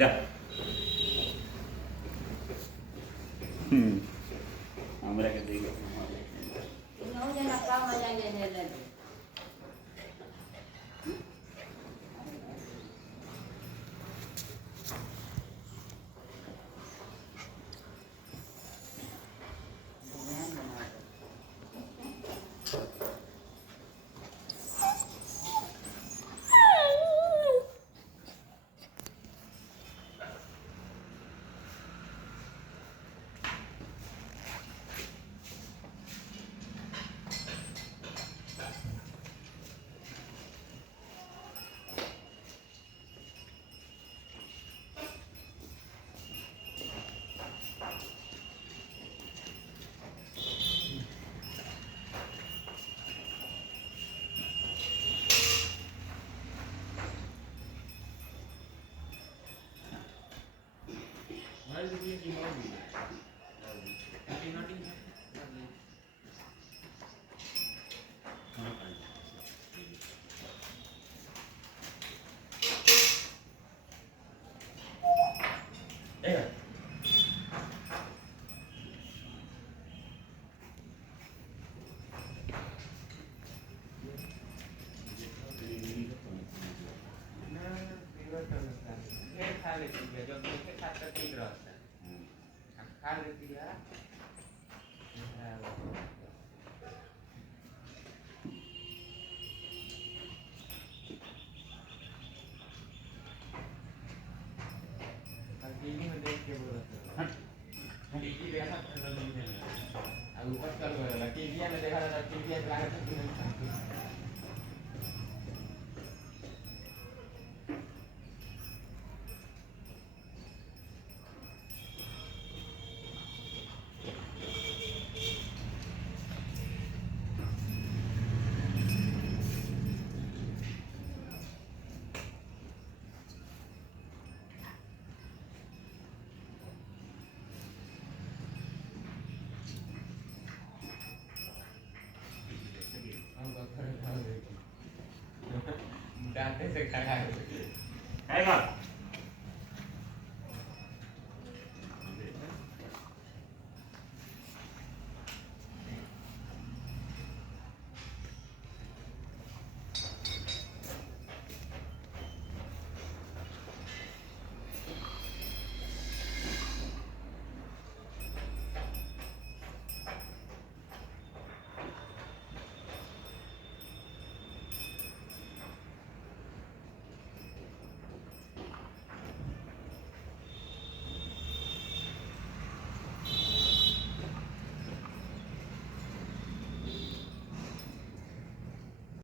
যা আমরা কে দেখি No, ya la cama ya le. Why is it being emoji? It's not in There. खा लेती है जब उसके साथ तो ठीक रहता है अब खा लेती है टीवी में देख के बोला टीवी देखा था अब ऊपर चल गया टीवी में देखा था टीवी लगा डांटे से खड़ा है आएगा